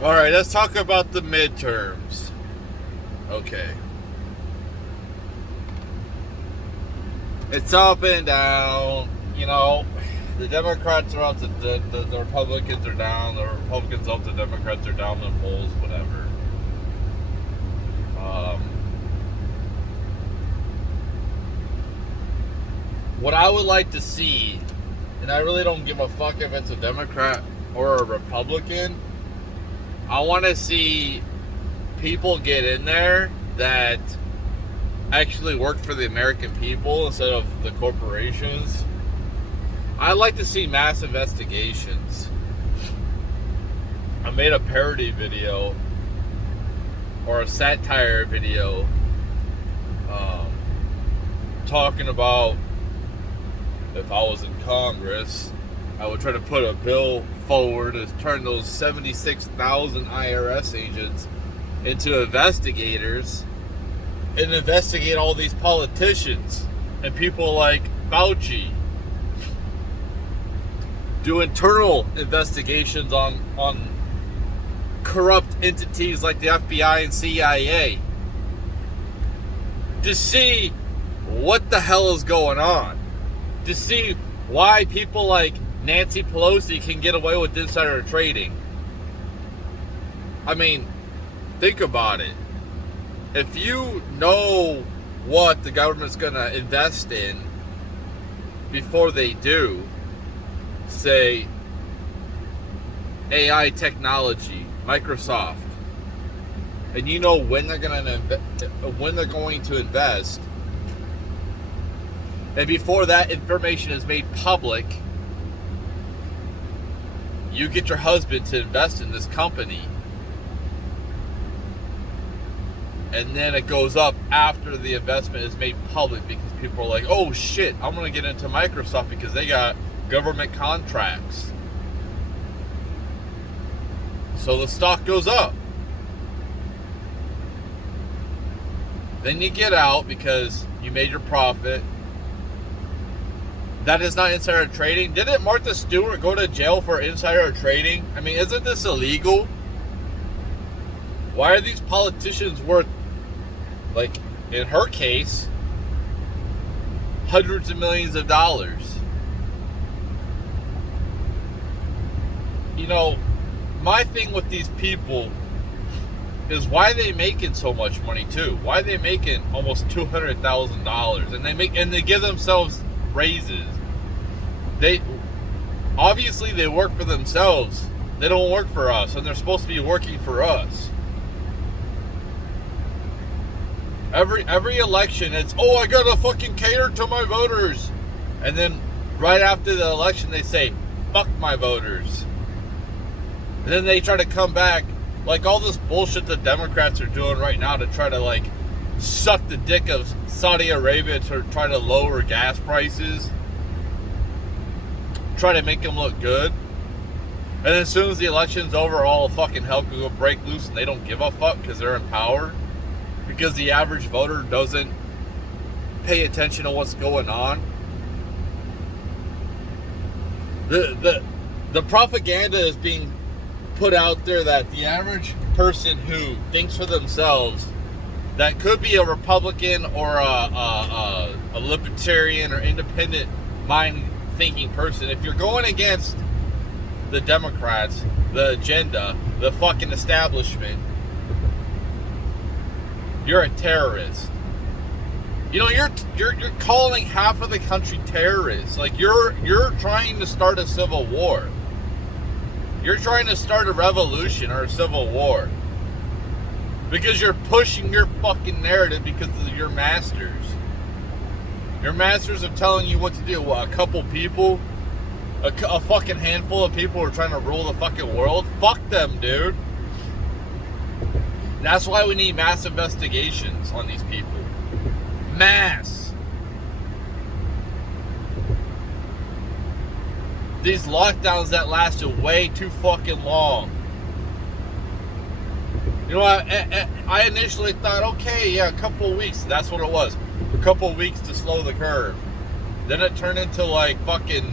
Alright, let's talk about the midterms. Okay. It's up and down. You know, the Democrats are up, the Republicans are down, the Republicans up, the Democrats are down in polls, whatever. What I would like to see, and I really don't give a fuck if it's a Democrat or a Republican, I want to see people get in there that actually work for the American people instead of the corporations. I like to see mass investigations. I made a parody video or a satire video talking about if I was in Congress, I would try to put a bill forward to turn those 76,000 IRS agents into investigators and investigate all these politicians and people like Fauci. Do internal investigations on corrupt entities like the FBI and CIA to see what the hell is going on. To see why people like Nancy Pelosi can get away with insider trading. I mean, think about it. If you know what the government's going to invest in before they do, say AI technology, Microsoft, and you know when they're going to invest, and before that information is made public, you get your husband to invest in this company, and then it goes up after the investment is made public because people are like, oh shit, I'm going to get into Microsoft because they got government contracts. So the stock goes up. Then you get out because you made your profit. That is not insider trading. Didn't Martha Stewart go to jail for insider trading? I mean, isn't this illegal? Why are these politicians worth, like in her case, hundreds of millions of dollars? You know, my thing with these people is why they making so much money too. Why they making almost $200,000, and they give themselves raises. They obviously they work for themselves. They don't work for us, and they're supposed to be working for us. Every election, it's, oh, I gotta fucking cater to my voters, and then right after the election they say, fuck my voters. And then they try to come back, like all this bullshit the Democrats are doing right now to try to like suck the dick of Saudi Arabia to try to lower gas prices, try to make them look good. And then as soon as the election's over, all fucking hell could go break loose, and they don't give a fuck because they're in power, because the average voter doesn't pay attention to what's going on. The propaganda is being put out there that the average person who thinks for themselves, that could be a Republican or a libertarian or independent mind thinking person, if you're going against the Democrats, the agenda, the fucking establishment, you're a terrorist. You know, you're calling half of the country terrorists. Like you're trying to start a civil war. You're trying to start a revolution or a civil war because you're pushing your fucking narrative because of your masters. Your masters are telling you what to do. What, a couple people, a fucking handful of people are trying to rule the fucking world? Fuck them, dude. That's why we need mass investigations on these people. Mass. These lockdowns that lasted way too fucking long. You know, I initially thought, okay, yeah, a couple weeks. That's what it was. A couple weeks to slow the curve. Then it turned into like fucking,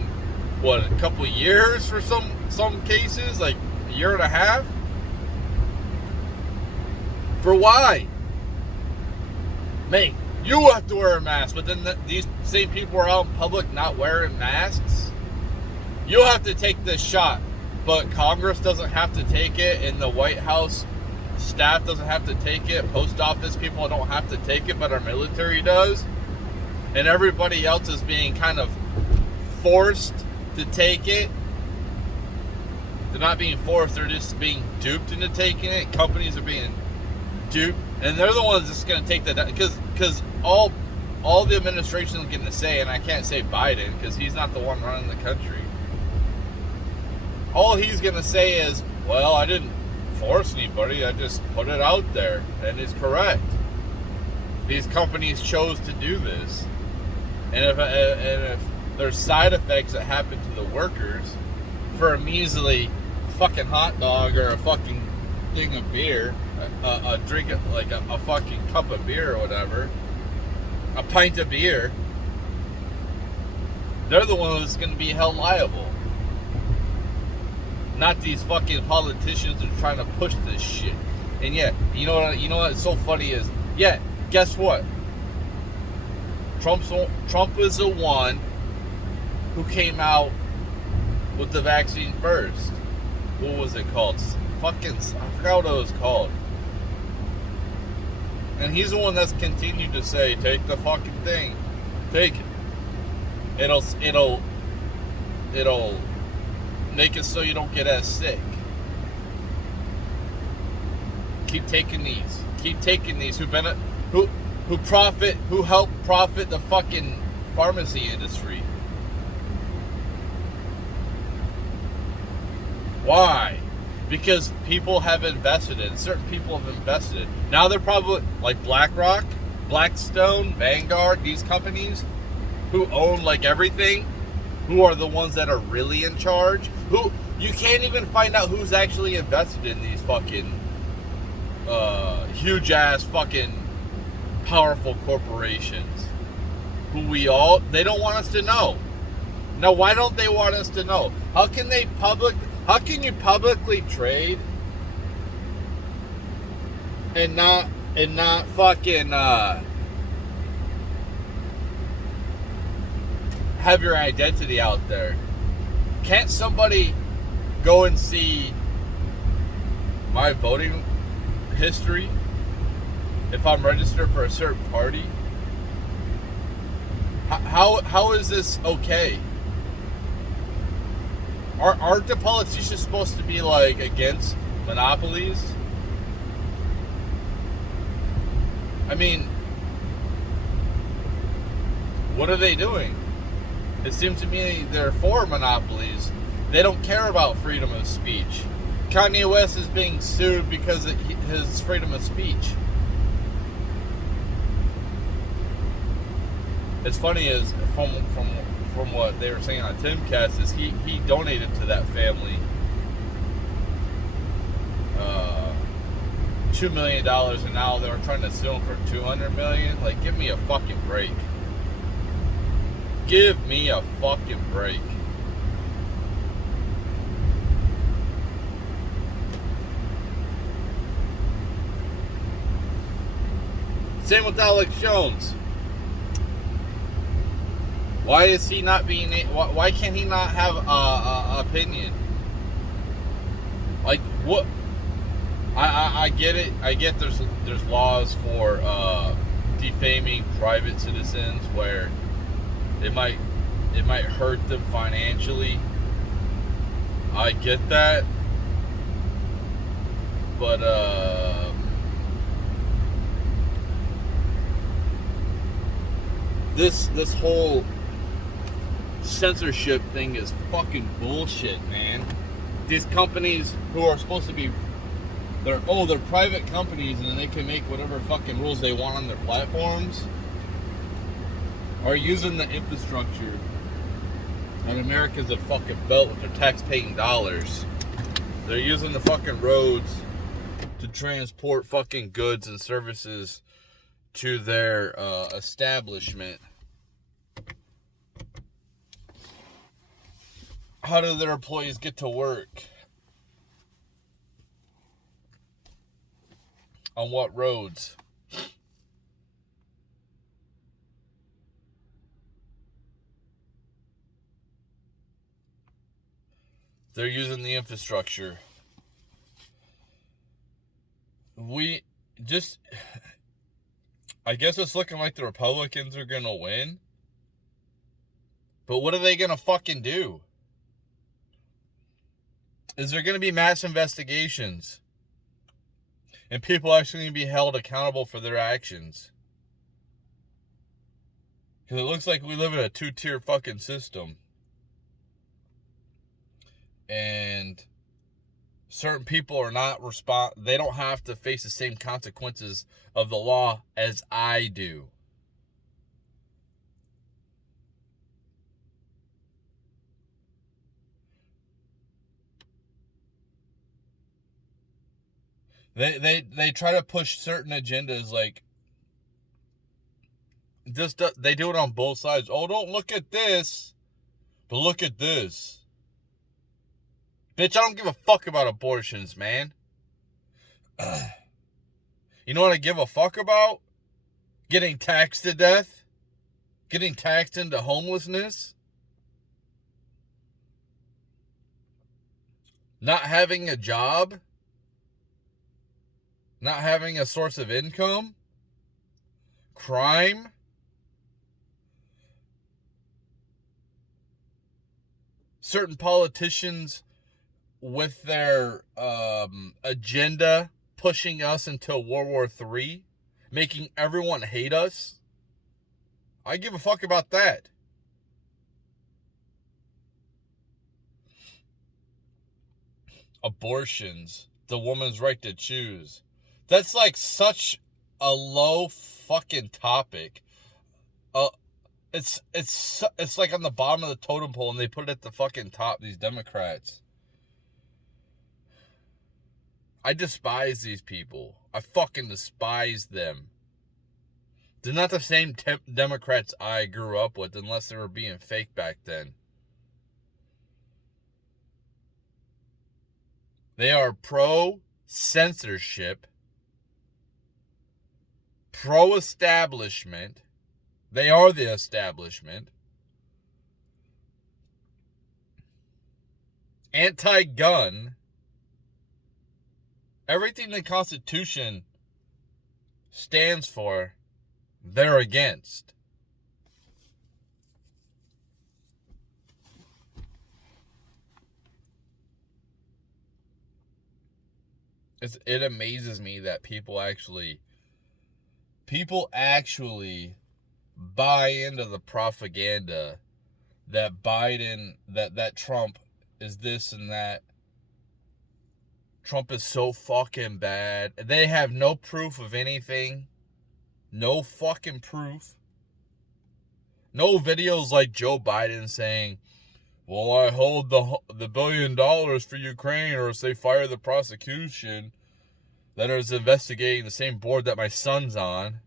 what, a couple years for some cases? Like a year and a half? For why? Mate, you have to wear a mask, but then these same people are out in public not wearing masks. You have to take this shot, but Congress doesn't have to take it, and the White House staff doesn't have to take it. Post office people don't have to take it, but our military does. And everybody else is being kind of forced to take it. They're not being forced, they're just being duped into taking it. Companies are being duped, and they're the ones that's going to take that, because all the administration is going to say, and I can't say Biden because he's not the one running the country. All he's going to say is, well, I didn't force anybody, I just put it out there, and it's correct. These companies chose to do this, and if there's side effects that happen to the workers for a measly fucking hot dog or a fucking thing of beer, a drink, like a fucking cup of beer or whatever, a pint of beer, they're the ones that's going to be held liable. Not these fucking politicians that are trying to push this shit. And yet, you know what's so funny is, yeah, guess what? Trump is the one who came out with the vaccine first. What was it called? I forgot what it was called. And he's the one that's continued to say, take the fucking thing. Take it. It'll make it so you don't get as sick. Keep taking these. Keep taking these. Who help profit the fucking pharmacy industry. Why? Because people have invested in, certain people have invested in. Now they're probably, like BlackRock, Blackstone, Vanguard, these companies who own like everything, who are the ones that are really in charge, who you can't even find out who's actually invested in these fucking huge ass fucking powerful corporations who they don't want us to know. Now, why don't they want us to know? How can you publicly trade and not fucking have your identity out there? Can't somebody go and see my voting history if I'm registered for a certain party? How is this okay? Aren't the politicians supposed to be like against monopolies? I mean, what are they doing? It seems to me they're for monopolies. They don't care about freedom of speech. Kanye West is being sued because of his freedom of speech. It's funny is from what they were saying on Timcast is he donated to that family $2 million, and now they're trying to sue him for $200 million. Like, give me a fucking break. Give me a fucking break. Same with Alex Jones. Why is he not being? Why can't he not have a opinion? Like what? I get it. I get there's laws for defaming private citizens where it might hurt them financially. I get that, but this whole censorship thing is fucking bullshit, man. These companies who are supposed to be they're private companies and they can make whatever fucking rules they want on their platforms, are using the infrastructure that Americans have fucking built with their tax-paying dollars. They're using the fucking roads to transport fucking goods and services to their establishment. How do their employees get to work? On what roads? They're using the infrastructure. I guess it's looking like the Republicans are going to win. But what are they going to fucking do? Is there going to be mass investigations? And people actually going to be held accountable for their actions? Because it looks like we live in a two-tier fucking system. And certain people are not they don't have to face the same consequences of the law as I do. They try to push certain agendas, like just they do it on both sides. Oh, don't look at this, but look at this. Bitch, I don't give a fuck about abortions, man. You know what I give a fuck about? Getting taxed to death? Getting taxed into homelessness? Not having a job? Not having a source of income? Crime? Certain politicians with their agenda pushing us into World War III, making everyone hate us. I give a fuck about that. Abortions, the woman's right to choose. That's like such a low fucking topic. It's like on the bottom of the totem pole, and they put it at the fucking top. These Democrats. I despise these people. I fucking despise them. They're not the same Democrats I grew up with, unless they were being fake back then. They are pro-censorship, pro-establishment. They are the establishment. Anti-gun. Everything the Constitution stands for, they're against. It amazes me that people actually buy into the propaganda that Biden, that Trump is this and that. Trump is so fucking bad. They have no proof of anything. No fucking proof. No videos like Joe Biden saying, well, I hold the $1 billion for Ukraine, or if they fire the prosecution that is investigating the same board that my son's on.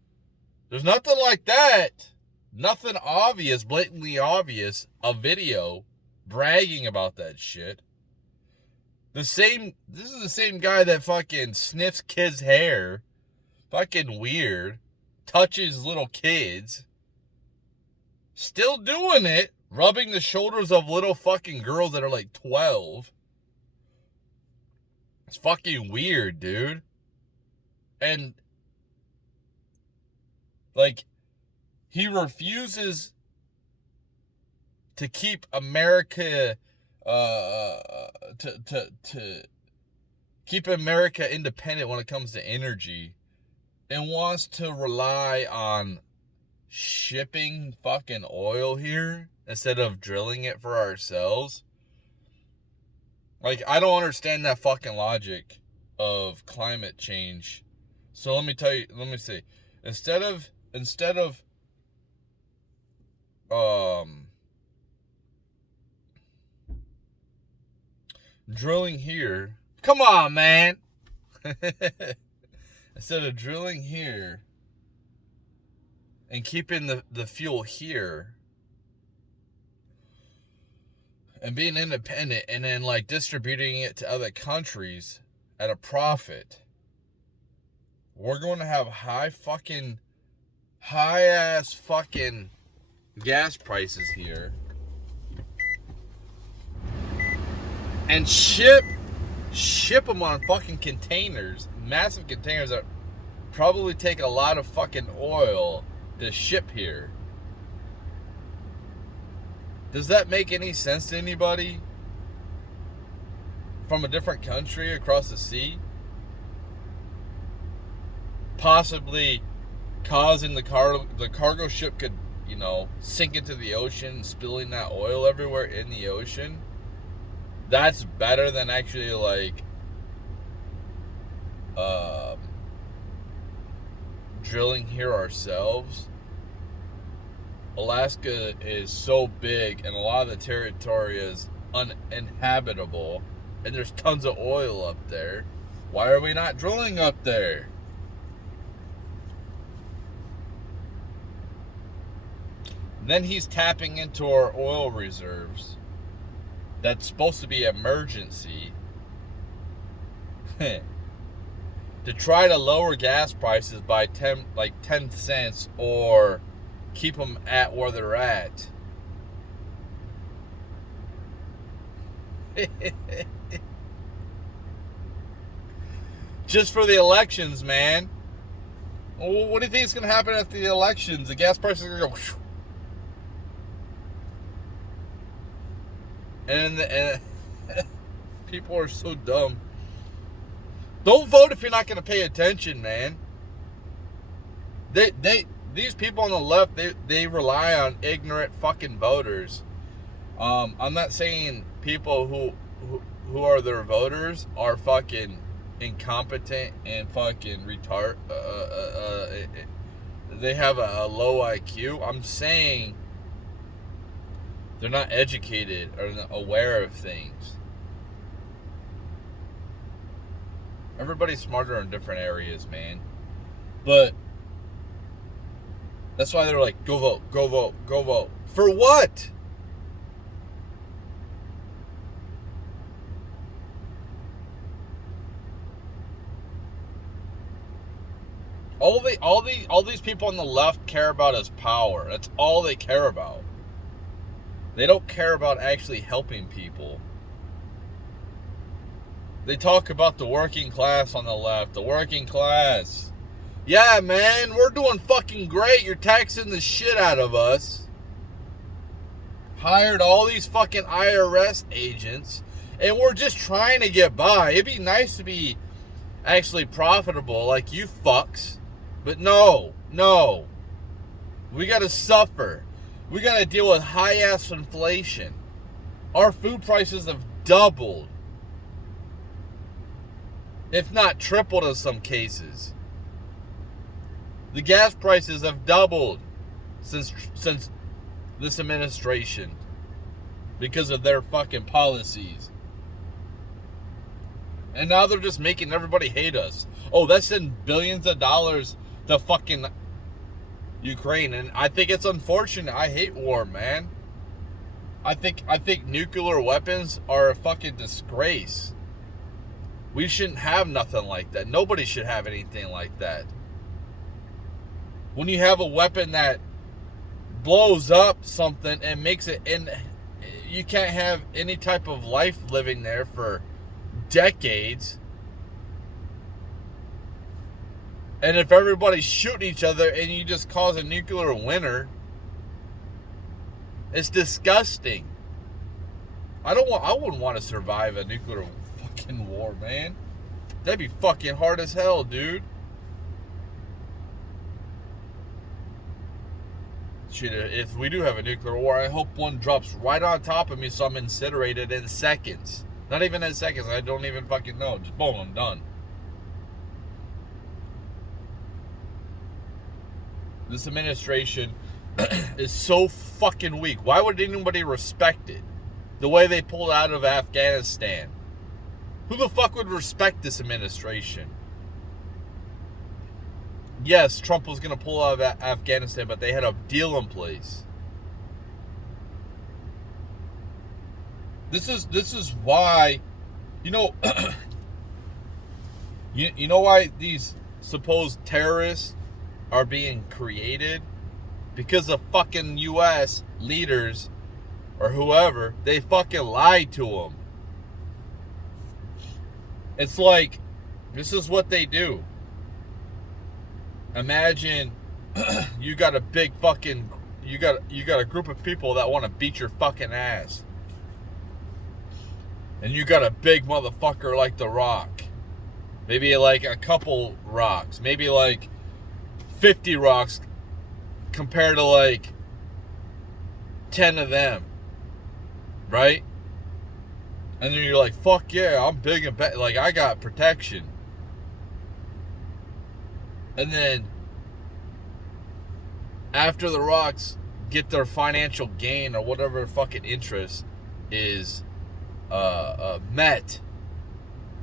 There's nothing like that. Nothing obvious, blatantly obvious, a video bragging about that shit. This is the same guy that fucking sniffs kids' hair. Fucking weird. Touches little kids. Still doing it. Rubbing the shoulders of little fucking girls that are like 12. It's fucking weird, dude. And, like, he refuses to keep America, to keep America independent when it comes to energy, and wants to rely on shipping fucking oil here instead of drilling it for ourselves. Like, I don't understand that fucking logic of climate change. So let me say, instead of drilling here, come on, man. Instead of drilling here and keeping the fuel here and being independent, and then like distributing it to other countries at a profit, we're going to have high ass fucking gas prices here. And ship them on fucking containers, massive containers that probably take a lot of fucking oil to ship here. Does that make any sense to anybody? From a different country across the sea? Possibly causing the cargo ship could, sink into the ocean, spilling that oil everywhere in the ocean. That's better than actually drilling here ourselves. Alaska is so big and a lot of the territory is uninhabitable and there's tons of oil up there. Why are we not drilling up there? Then he's tapping into our oil reserves. That's supposed to be emergency. To try to lower gas prices by 10 cents or keep them at where they're at. Just for the elections, man. Well, what do you think is going to happen after the elections? The gas prices are going to go... And people are so dumb. Don't vote if you're not going to pay attention, man. These people on the left, they rely on ignorant fucking voters. I'm not saying people who are their voters are fucking incompetent and fucking retard. They have a low IQ. I'm saying they're not educated or aware of things. Everybody's smarter in different areas, man. But that's why they're like, go vote, go vote, go vote. For what? All these people on the left care about is power. That's all they care about. They don't care about actually helping people. They talk about the working class on the left. The working class. Yeah, man, we're doing fucking great. You're taxing the shit out of us. Hired all these fucking IRS agents. And we're just trying to get by. It'd be nice to be actually profitable like you fucks. But no. We gotta suffer. We gotta deal with high-ass inflation. Our food prices have doubled. If not tripled in some cases. The gas prices have doubled since this administration. Because of their fucking policies. And now they're just making everybody hate us. Oh, that's sending billions of dollars to fucking Ukraine, and I think it's unfortunate. I hate war, man. I think nuclear weapons are a fucking disgrace. We shouldn't have nothing like that. Nobody should have anything like that. When you have a weapon that blows up something and makes it in, you can't have any type of life living there for decades. And if everybody's shooting each other and you just cause a nuclear winter, it's disgusting. I wouldn't want to survive a nuclear fucking war, man. That'd be fucking hard as hell, dude. Shit, if we do have a nuclear war, I hope one drops right on top of me so I'm incinerated in seconds. Not even in seconds, I don't even fucking know. Just boom, I'm done. This administration is so fucking weak. Why would anybody respect it? The way they pulled out of Afghanistan. Who the fuck would respect this administration? Yes, Trump was going to pull out of Afghanistan, but they had a deal in place. This is why, you know why these supposed terrorists are being created because the fucking U.S. leaders or whoever, they fucking lied to them. It's like, this is what they do. Imagine you got a big fucking, you got a group of people that want to beat your fucking ass. And you got a big motherfucker like The Rock. Maybe like a couple rocks. Maybe like 50 rocks compared to like 10 of them. Right? And then you're like, fuck yeah, I'm big and bad. Like, I got protection. And then after the rocks get their financial gain or whatever fucking interest is met,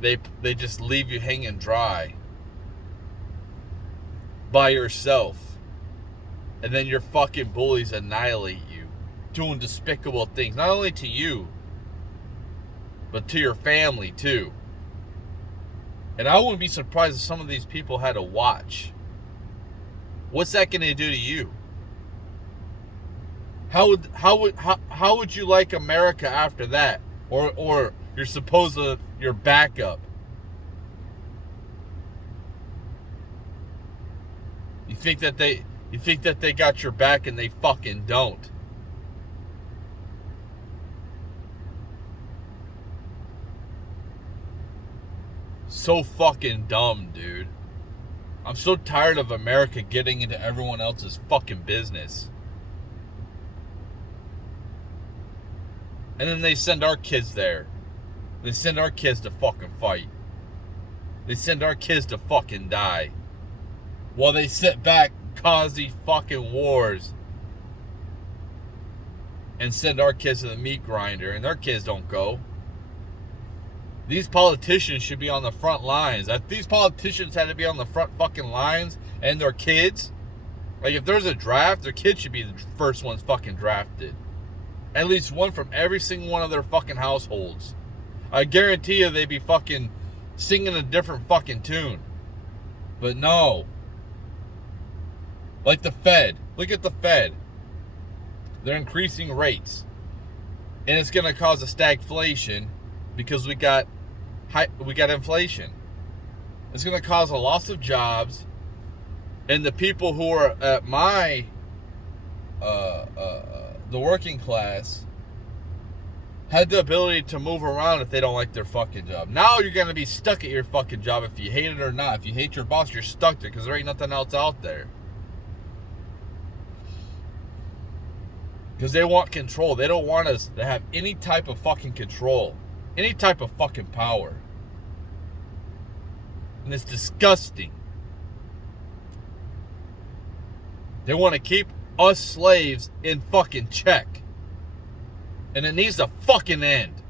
they just leave you hanging dry by yourself. And then your fucking bullies annihilate you, doing despicable things, not only to you, but to your family too. And I wouldn't be surprised if some of these people had to watch. What's that going to do to you? How would you like America after that? Or you're supposed to your backup? You think that they got your back and they fucking don't. So fucking dumb, dude. I'm so tired of America getting into everyone else's fucking business. And then they send our kids there. They send our kids to fucking fight. They send our kids to fucking die. While they sit back, cause these fucking wars. And send our kids to the meat grinder. And their kids don't go. These politicians should be on the front lines. If these politicians had to be on the front fucking lines and their kids, like if there's a draft, their kids should be the first ones fucking drafted. At least one from every single one of their fucking households. I guarantee you they'd be fucking singing a different fucking tune. But no. Like the Fed. Look at the Fed. They're increasing rates. And it's going to cause a stagflation because we got inflation. It's going to cause a loss of jobs, and the people who are at my the working class had the ability to move around if they don't like their fucking job. Now you're going to be stuck at your fucking job if you hate it or not. If you hate your boss, you're stuck there because there ain't nothing else out there. Because they want control. They don't want us to have any type of fucking control. Any type of fucking power. And it's disgusting. They want to keep us slaves in fucking check. And it needs to fucking end.